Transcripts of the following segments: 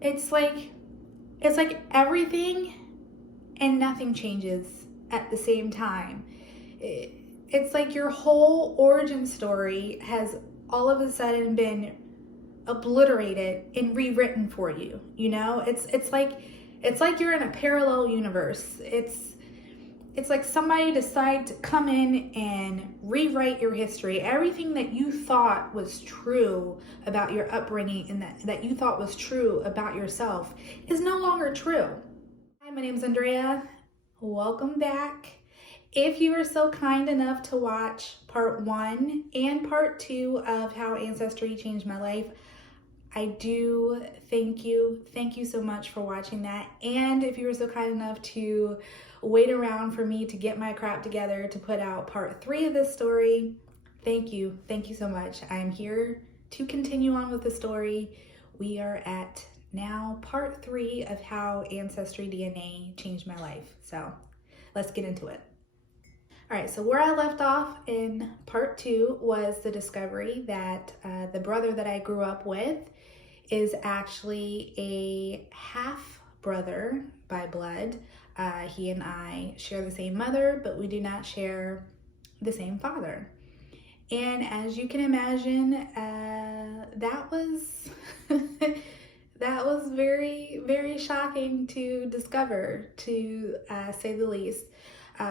it's like everything and nothing changes at the same time. It's like your whole origin story has all of a sudden been obliterated and rewritten for you. You know, it's like you're in a parallel universe. It's like somebody decided to come in and rewrite your history. Everything that you thought was true about your upbringing and that you thought was true about yourself is no longer true. Hi, my name is Andrea. Welcome back. If you were so kind enough to watch part 1 and part 2 of how Ancestry changed my life, I do thank you. Thank you so much for watching that. And if you were so kind enough to wait around for me to get my crap together to put out part 3 of this story, thank you. Thank you so much. I'm here to continue on with the story. We are at now part 3 of how AncestryDNA changed my life. So let's get into it. All right, so where I left off in part 2 was the discovery that the brother that I grew up with is actually a half brother by blood. He and I share the same mother, but we do not share the same father. And as you can imagine, that was that was very, very shocking to discover, to say the least.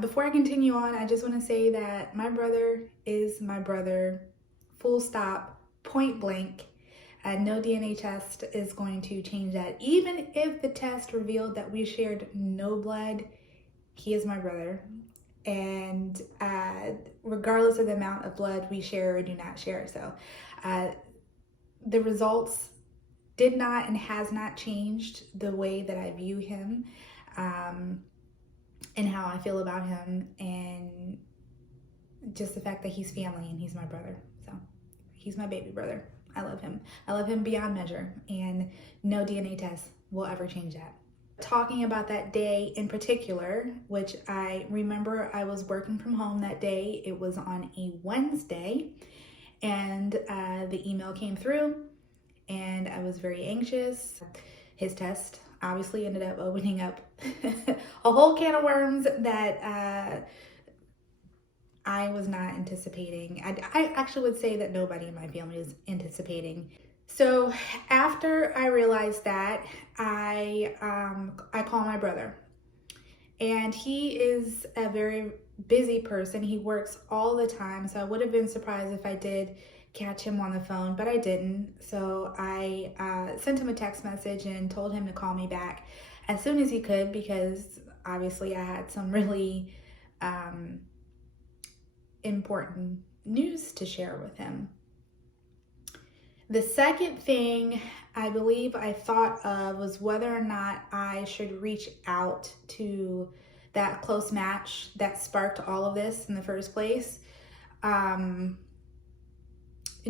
Before I continue on, I just want to say that my brother is my brother, full stop, point blank. No DNA test is going to change that. Even if the test revealed that we shared no blood, he is my brother. And regardless of the amount of blood we share or do not share. So the results did not and has not changed the way that I view him and how I feel about him, and just the fact that he's family and he's my brother. So he's my baby brother. I love him. I love him beyond measure, and no DNA test will ever change that. Talking about that day in particular, which I remember I was working from home that day. It was on a Wednesday, and the email came through, and I was very anxious. His test obviously ended up opening up a whole can of worms that I was not anticipating. I actually would say that nobody in my family is anticipating. So after I realized that, I call my brother, and he is a very busy person. He works all the time, so I would have been surprised if I did catch him on the phone, but I didn't. So I sent him a text message and told him to call me back as soon as he could, because obviously I had some really important news to share with him. The second thing I believe I thought of was whether or not I should reach out to that close match that sparked all of this in the first place.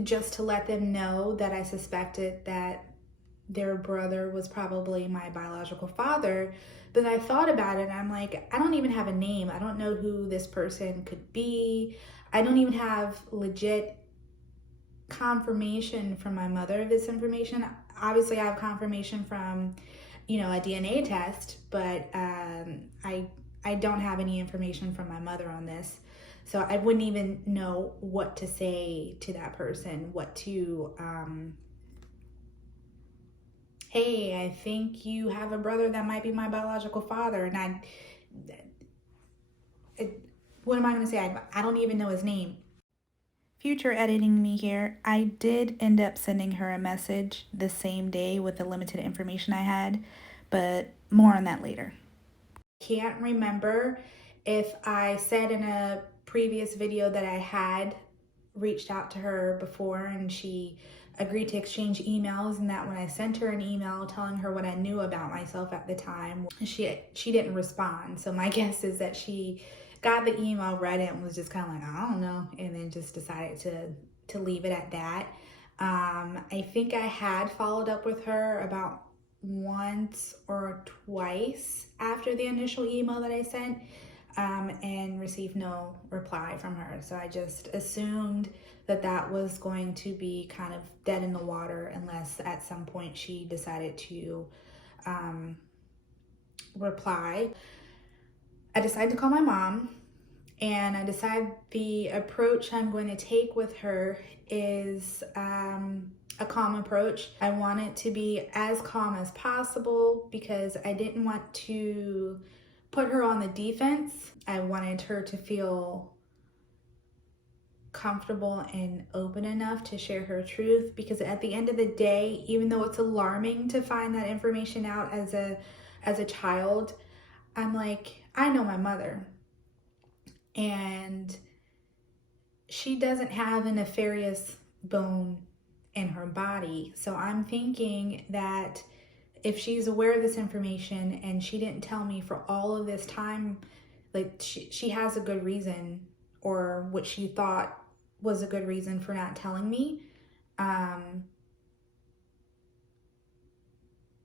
Just to let them know that I suspected that their brother was probably my biological father. But I thought about it and I'm like, I don't even have a name. I don't know who this person could be. I don't even have legit confirmation from my mother of this information. Obviously I have confirmation from, a DNA test, but I don't have any information from my mother on this. So I wouldn't even know what to say to that person, hey, I think you have a brother that might be my biological father. And what am I going to say? I don't even know his name. Future editing me here. I did end up sending her a message the same day with the limited information I had, but more on that later. Can't remember if I said in a previous video that I had reached out to her before and she agreed to exchange emails, and that when I sent her an email telling her what I knew about myself at the time, she didn't respond. So my guess is that she got the email, read it, and was just kind of like, I don't know, and then just decided to leave it at that. I think I had followed up with her about once or twice after the initial email that I sent. and received no reply from her. So I just assumed that that was going to be kind of dead in the water unless at some point she decided to reply. I decided to call my mom, and I decided the approach I'm going to take with her is a calm approach. I want it to be as calm as possible because I didn't want to put her on the defense. I wanted her to feel comfortable and open enough to share her truth, because at the end of the day, even though it's alarming to find that information out as a child, I'm like, I know my mother, and she doesn't have a nefarious bone in her body. So I'm thinking that if she's aware of this information and she didn't tell me for all of this time, like she has a good reason, or what she thought was a good reason for not telling me.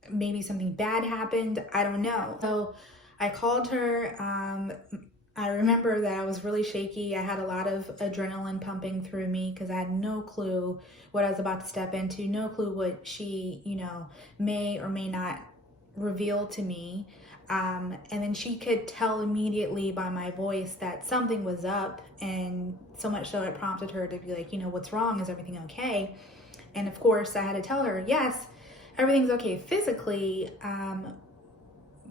Maybe something bad happened, I don't know. So I called her. I remember that I was really shaky. I had a lot of adrenaline pumping through me because I had no clue what I was about to step into, no clue what she, may or may not reveal to me. And then she could tell immediately by my voice that something was up, and so much so it prompted her to be like, what's wrong? Is everything okay? And of course, I had to tell her, yes, everything's okay physically,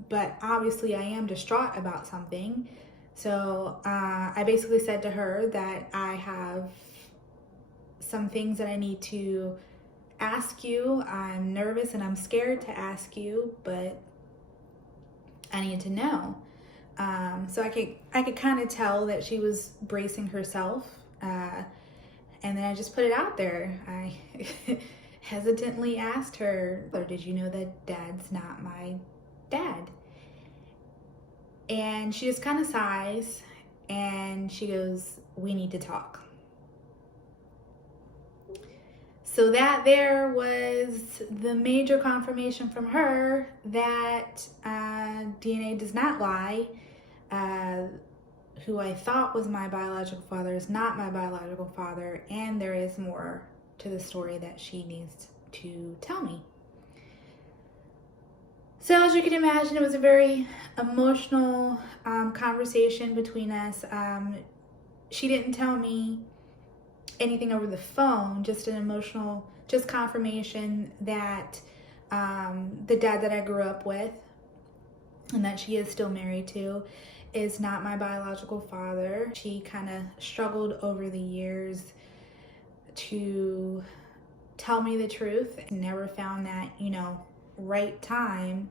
but obviously I am distraught about something. So I basically said to her that I have some things that I need to ask you. I'm nervous and I'm scared to ask you, but I need to know. So I could kind of tell that she was bracing herself. And then I just put it out there. I hesitantly asked her, did you know that Dad's not my dad? And she just kind of sighs and she goes, we need to talk. So that there was the major confirmation from her that DNA does not lie. Who I thought was my biological father is not my biological father, and there is more to the story that she needs to tell me. So as you can imagine, it was a very emotional conversation between us. She didn't tell me anything over the phone, just an emotional, just confirmation that the dad that I grew up with and that she is still married to is not my biological father. She kind of struggled over the years to tell me the truth and never found that, right time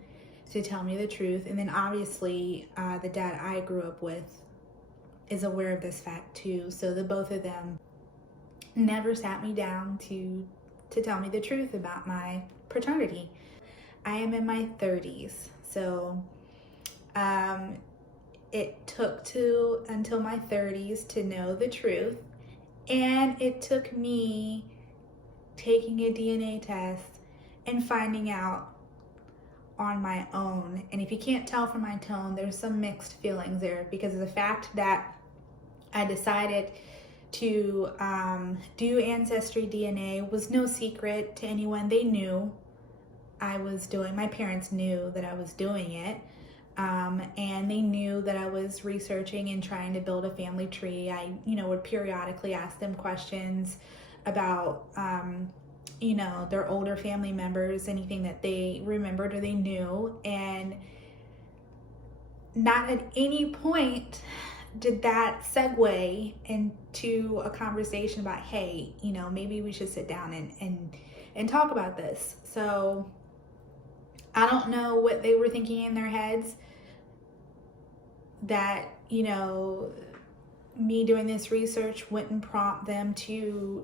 to tell me the truth. And then obviously the dad I grew up with is aware of this fact too. So the both of them never sat me down to tell me the truth about my paternity. I am in my 30s, so it took until my 30s to know the truth, and it took me taking a DNA test and finding out on my own. And if you can't tell from my tone, there's some mixed feelings there, because of the fact that I decided to do AncestryDNA was no secret to anyone. They knew I was doing, my parents knew that I was doing it, and they knew that I was researching and trying to build a family tree. I, would periodically ask them questions about, their older family members, anything that they remembered or they knew, and not at any point did that segue into a conversation about, hey, maybe we should sit down and talk about this. So I don't know what they were thinking in their heads, that, me doing this research wouldn't prompt them to,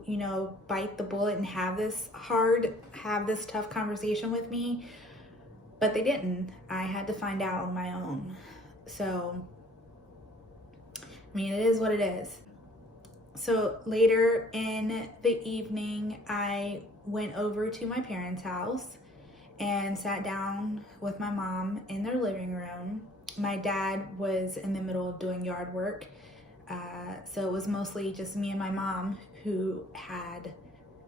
bite the bullet and have this tough conversation with me. But they didn't. I had to find out on my own. So, it is what it is. So later in the evening, I went over to my parents' house and sat down with my mom in their living room. My dad was in the middle of doing yard work. So it was mostly just me and my mom who had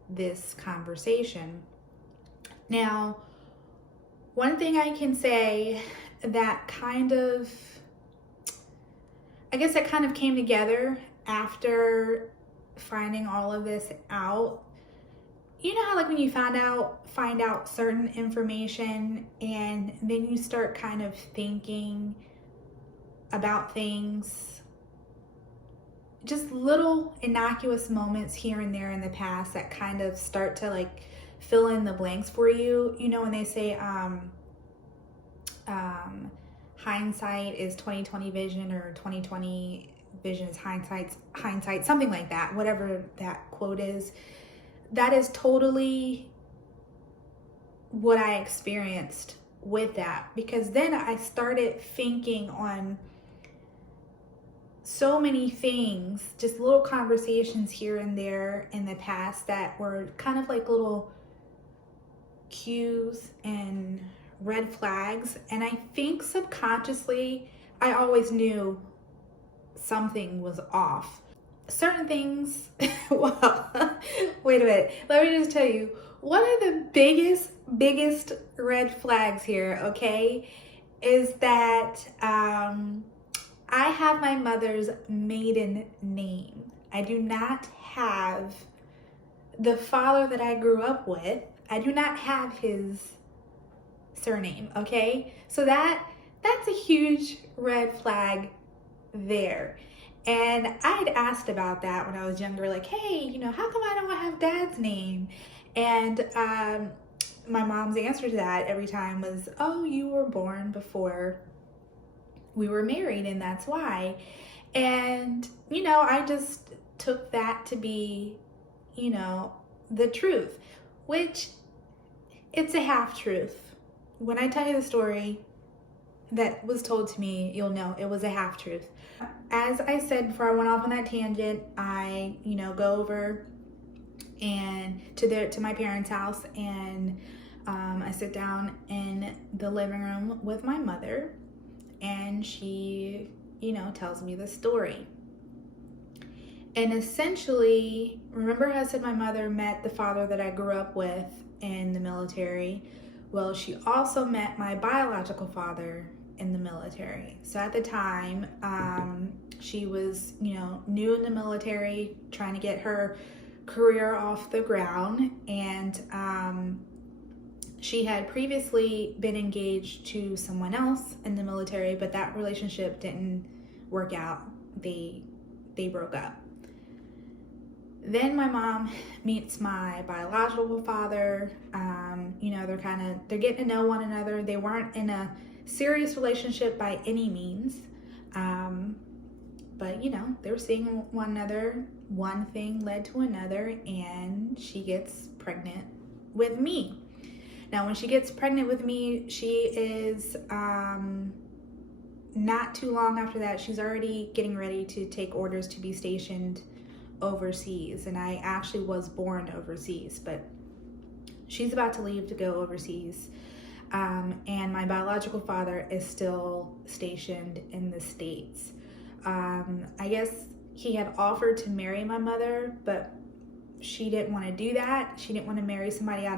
this conversation. Now, one thing I can say that I guess that kind of came together after finding all of this out. You know how like when you find out certain information and then you start kind of thinking about things, just little innocuous moments here and there in the past that kind of start to like fill in the blanks for you. You know when they say hindsight is 2020 vision, or 2020 vision is hindsight, something like that, whatever that quote is. That is totally what I experienced with that, because then I started thinking on so many things, just little conversations here and there in the past that were kind of like little cues and red flags. And I think subconsciously I always knew something was off. Certain things, well, wait a minute, let me just tell you, one of the biggest red flags here, okay, is that I have my mother's maiden name. I do not have the father that I grew up with. I do not have his surname, okay? So that's a huge red flag there. And I had asked about that when I was younger, like, hey, how come I don't have dad's name? And my mom's answer to that every time was, oh, you were born before we were married, and that's why. And, I just took that to be, the truth, which it's a half truth. When I tell you the story that was told to me, you'll know it was a half truth. As I said before I went off on that tangent, I, go over and to my parents' house, and I sit down in the living room with my mother, and she, tells me the story. And essentially, remember how I said my mother met the father that I grew up with in the military? Well, she also met my biological father in the military. So at the time, she was, new in the military, trying to get her career off the ground. And she had previously been engaged to someone else in the military, but that relationship didn't work out. They broke up. Then my mom meets my biological father. They're getting to know one another. They weren't in a serious relationship by any means. But they were seeing one another. One thing led to another, and she gets pregnant with me. Now, when she gets pregnant with me, she is not too long after that, she's already getting ready to take orders to be stationed overseas. And I actually was born overseas, but she's about to leave to go overseas. And my biological father is still stationed in the States. I guess he had offered to marry my mother, but she didn't want to do that. She didn't want to marry somebody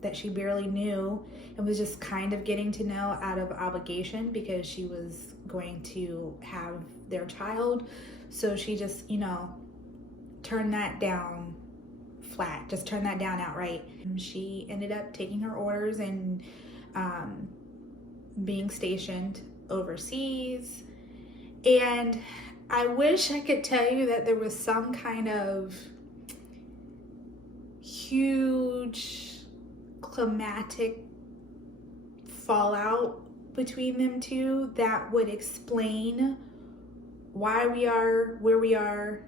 that she barely knew and was just kind of getting to know out of obligation, because she was going to have their child. So she just, turned that down flat, just turned that down outright. She ended up taking her orders and being stationed overseas. And I wish I could tell you that there was some kind of huge climatic fallout between them two that would explain why we are where we are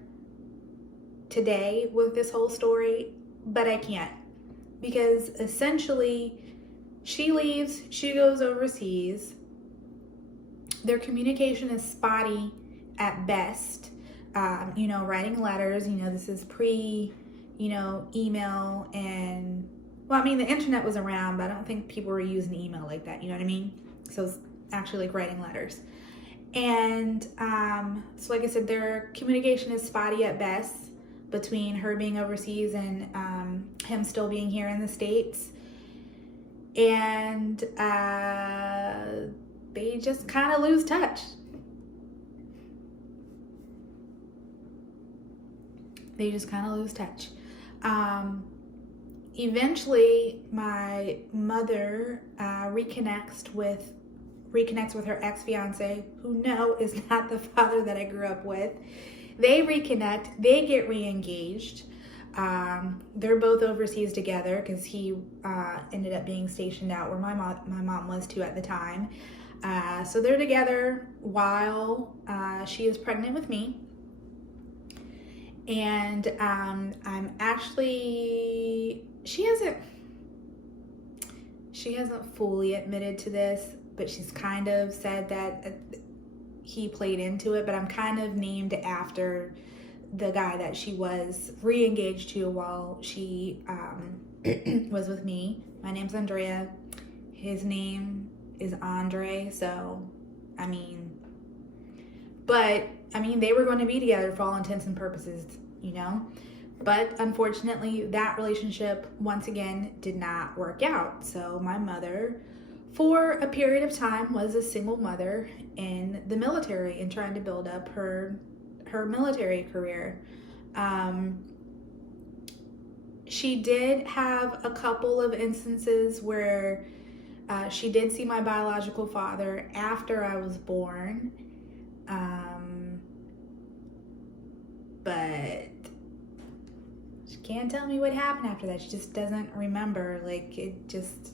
today with this whole story, but I can't, because essentially she leaves, she goes overseas, their communication is spotty at best, writing letters, this is pre, email, and well, I mean, the internet was around, but I don't think people were using email like that, you know what I mean? So it's actually like writing letters. And so like I said, their communication is spotty at best between her being overseas and him still being here in the States. And they just kind of lose touch. Eventually, my mother reconnects with her ex-fiance, who is not the father that I grew up with. They reconnect. They get re-engaged. They're both overseas together because he ended up being stationed out where my mom was too at the time. So they're together while she is pregnant with me. And I'm actually, she hasn't fully admitted to this, but she's kind of said that he played into it, but I'm kind of named after the guy that she was re-engaged to while she was with me. My name's Andrea. His name is Andre, so they were going to be together for all intents and purposes, But unfortunately, that relationship, once again, did not work out. So my mother, for a period of time, was a single mother in the military and trying to build up her military career. She did have a couple of instances where she did see my biological father after I was born. But she can't tell me what happened after that. She just doesn't remember. They just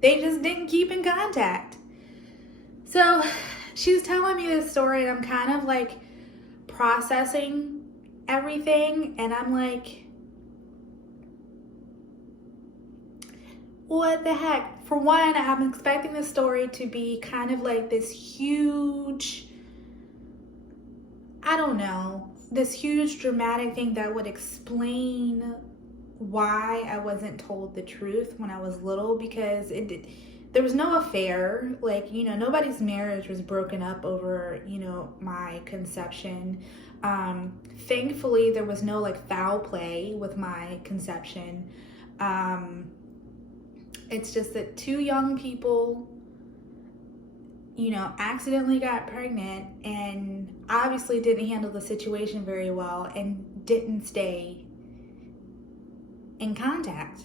didn't keep in contact. So she's telling me this story, and I'm kind of processing everything, and I'm like, what the heck? For one, I'm expecting this story to be kind of this huge, this huge dramatic thing that would explain why I wasn't told the truth when I was little, because there was no affair. Nobody's marriage was broken up over, my conception. Thankfully, there was no foul play with my conception. It's just that two young people, accidentally got pregnant and obviously didn't handle the situation very well and didn't stay in contact.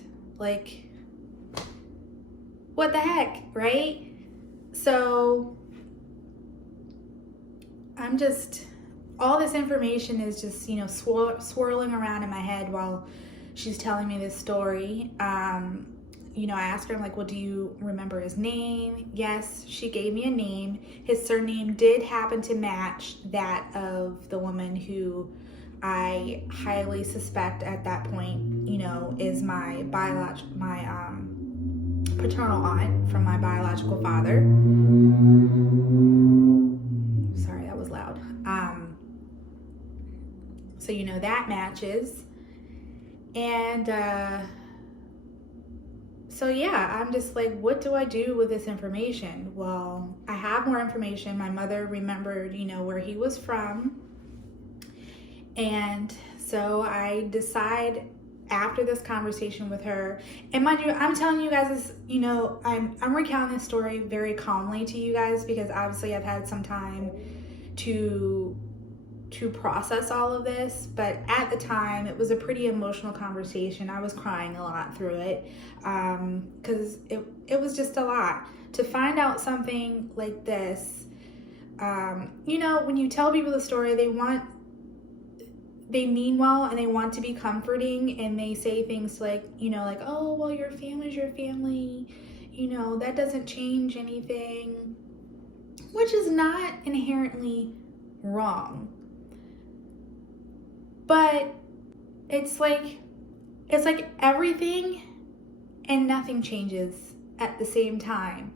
What the heck, right? So all this information is just, swirling around in my head while she's telling me this story. I asked her, I'm like, well, do you remember his name? Yes, she gave me a name. His surname did happen to match that of the woman who I highly suspect at that point, is my paternal aunt from my biological father. Sorry, that was loud. So, that matches. And, so yeah, I'm just like, what do I do with this information? Well, I have more information. My mother remembered, where he was from. And so I decide after this conversation with her, and mind you, I'm telling you guys this, I'm recounting this story very calmly to you guys because obviously I've had some time to process all of this, but at the time it was a pretty emotional conversation. I was crying a lot through it because it was just a lot to find out something like this. When you tell people the story, they mean well and they want to be comforting, and they say things oh, well, your family's your family, that doesn't change anything, which is not inherently wrong. But it's like everything and nothing changes at the same time.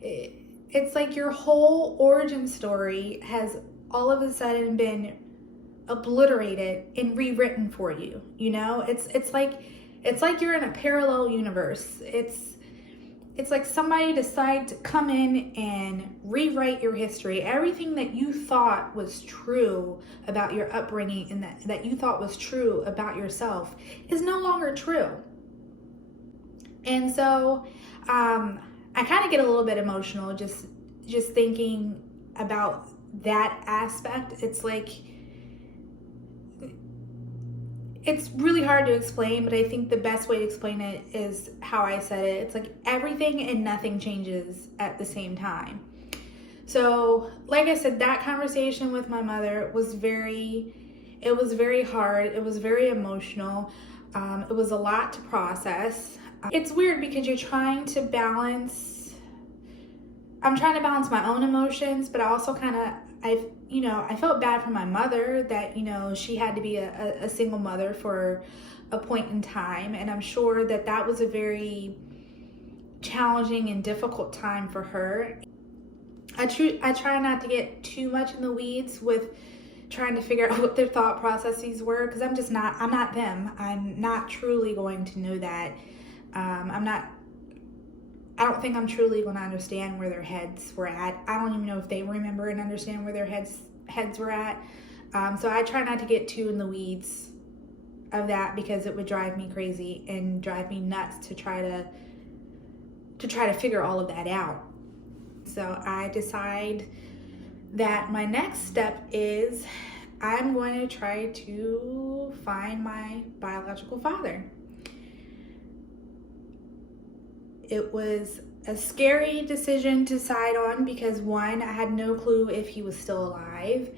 It's like your whole origin story has all of a sudden been obliterated and rewritten for you. It's like you're in a parallel universe. it's like somebody decided to come in and rewrite your history. Everything that you thought was true about your upbringing and that you thought was true about yourself is no longer true. And so I kind of get a little bit emotional just thinking about that aspect. It's like, it's really hard to explain, but I think the best way to explain it is how I said it. It's like everything and nothing changes at the same time. So, like I said, that conversation with my mother was very hard. It was very emotional. It was a lot to process. It's weird because I'm trying to balance my own emotions, but I also I felt bad for my mother that, she had to be a single mother for a point in time. And I'm sure that was a very challenging and difficult time for her. I try not to get too much in the weeds with trying to figure out what their thought processes were, because I'm not them. I'm not truly going to know that. I don't think I'm truly going to understand where their heads were at. I don't even know if they remember and understand where their heads were at. So I try not to get too in the weeds of that, because it would drive me crazy and drive me nuts to try to figure all of that out. So I decide that my next step is I'm going to try to find my biological father. It was a scary decision to decide on because, one, I had no clue if he was still alive.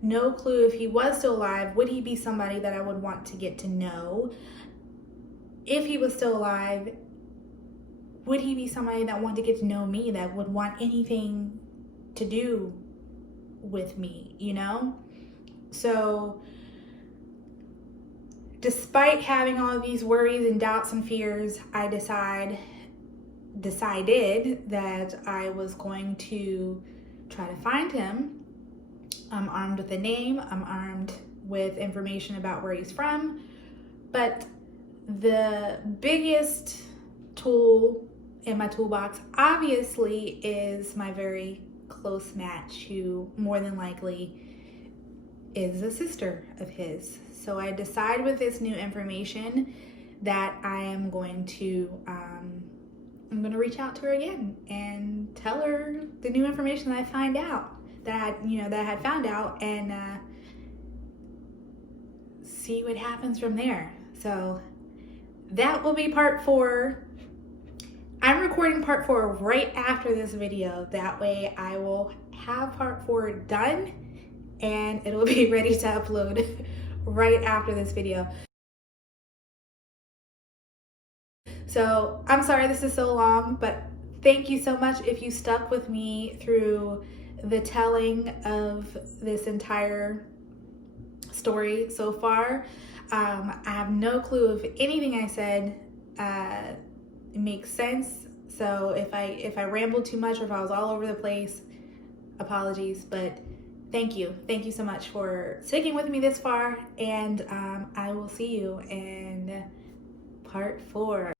No clue if he was still alive, would he be somebody that I would want to get to know? If he was still alive, would he be somebody that wanted to get to know me, that would want anything to do with me, So despite having all of these worries and doubts and fears, I decided that I was going to try to find him. I'm armed with a name, I'm armed with information about where he's from, but the biggest tool in my toolbox obviously is my very close match, who more than likely is a sister of his. So I decide with this new information that I am going to reach out to her again and tell her the new information that I find out, that I had found out, and see what happens from there. So that will be part 4. I'm recording part 4 right after this video. That way I will have part 4 done and it'll be ready to upload right after this video. So I'm sorry this is so long, but thank you so much if you stuck with me through the telling of this entire story so far. I have no clue if anything I said makes sense. So if I rambled too much or if I was all over the place, apologies, but thank you so much for sticking with me this far, and I will see you in part 4.